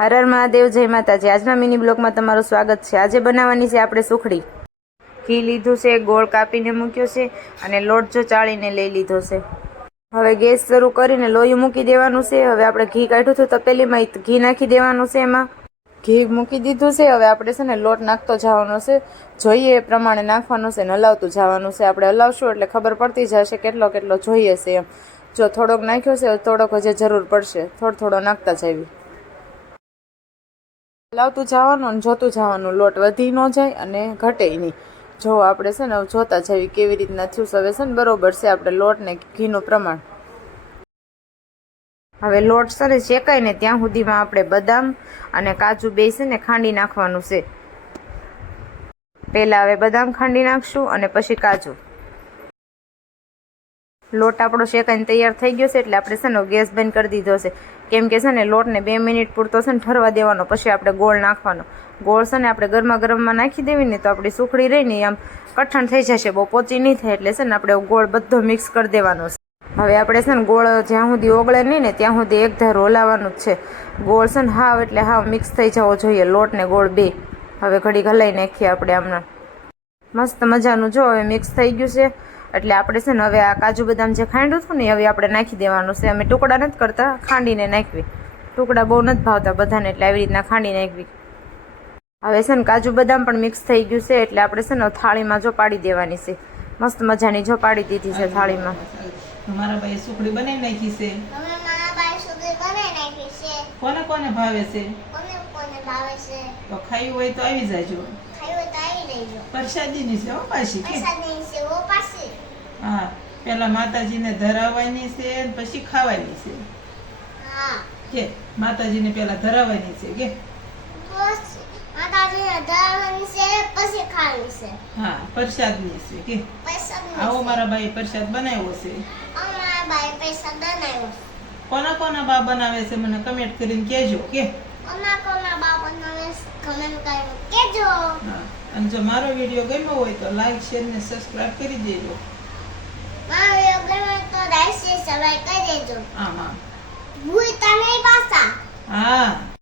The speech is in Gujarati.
હર હર મહાદેવ, જય માતાજી। આજના મિની બ્લોગમાં તમારું સ્વાગત છે। આજે બનાવવાની છે આપણે સુખડી। ઘી લીધું છે, ગોળ કાપીને મૂક્યો છે અને લોટ જો ચાળીને લઈ લીધો છે। હવે ગેસ શરૂ કરીને લોહી મૂકી દેવાનું છે। હવે આપણે ઘી કાઢ્યું હતું તપેલીમાં, ઘી નાખી દેવાનું છે। એમાં ઘી મૂકી દીધું છે। હવે આપણે છે ને લોટ નાખતો જવાનો છે, જોઈએ એ પ્રમાણે નાખવાનું છે ને હલાવતું જવાનું છે। આપણે હલાવશું એટલે ખબર પડતી જશે કેટલો કેટલો જોઈએ છે એમ। જો થોડોક નાખ્યો છે, થોડોક હજી જરૂર પડશે, થોડો નાખતા જઈએ। હલાવતું જવાનું અને જોતું જવાનું, લોટ વધી ન જાય અને ઘટે નહીં। જો આપણે છે ને જોતા જઈએ કેવી રીતના થયું છે। હવે છે ને બરોબર છે આપણે લોટ ને ઘીનું પ્રમાણ। હવે લોટ સરે શેકાય ને ત્યાં સુધીમાં આપણે બદામ અને કાજુ બે છે ને ખાંડી નાખવાનું છે। પહેલા હવે બદામ ખાંડી નાખશું અને પછી કાજુ। લોટ આપણો શેકાઈને તૈયાર થઈ ગયો છે એટલે આપણે છે ને ગેસ બંધ કરી દીધો છે, કેમ કે છે ને લોટને 2 મિનિટ પૂરતો છે ને ઠરવા દેવાનો, પછી આપણે ગોળ નાખવાનો। ગોળ છે ને આપણે ગરમા ગરમમાં નાખી દેવી ને તો આપણી સુખડી રહી ને આમ કઠણ થઈ જશે, બહુ પોચી નહીં થાય। એટલે છે ને આપણે ગોળ બધો મિક્સ કરી દેવાનો છે। હવે આપણે છે ને ગોળ જ્યાં સુધી ઓગળે નહીં ને ત્યાં સુધી એક ધાર હલાવવાનું જ છે। ગોળ છે ને હાવ એટલે હાવ મિક્સ થઈ જવો જોઈએ, લોટ ને ગોળ બે। હવે ઘડીક હલાવી નાખીએ આપણે આમના મસ્ત મજાનું। જો હવે મિક્સ થઈ ગયું છે એટલે આપણે છે ને હવે આ કાજુ બદામ જે ખાંડ્યું હતું ને હવે આપણે નાખી દેવાનું છે। અમે ટુકડા નથી કરતા, ખાંડીને નાખવી। ટુકડા બહુ નથી ભાવતા બધાને એટલે આવી રીતના ખાંડી નાખવી। હવે છે ને કાજુ બદામ પણ મિક્સ થઈ ગયું છે એટલે આપણે છે ને થાળીમાં જો પાડી દેવાની છે, મસ્ત મજાની જો પાડી દીધી છે થાળીમાં। મારા ભાઈ સુખડી બનાવી નાખી છે। કોને કોને ભાવે છે? તો ખાઈ હોય તો આવી જાજો। પ્રસાદીની છે હો પાછી કે? હા, પેલા માતાજીને ધરાવવાની છે પછી ખાવાની છે કે? માતાજીને પેલા ધરાવવાની છે કે? હા, પ્રસાદની છે કે? આવો મારા ભાઈ પ્રસાદ બનાવ્યો છે। કોના કોના બા બનાવે છે મને કમેન્ટ કરીને કહેજો કે? હા, અને જો મારો વિડીયો ગમ્યો હોય તો લાઈક શેર ને સબસ્ક્રાઇબ કરી દેજો। હા હા,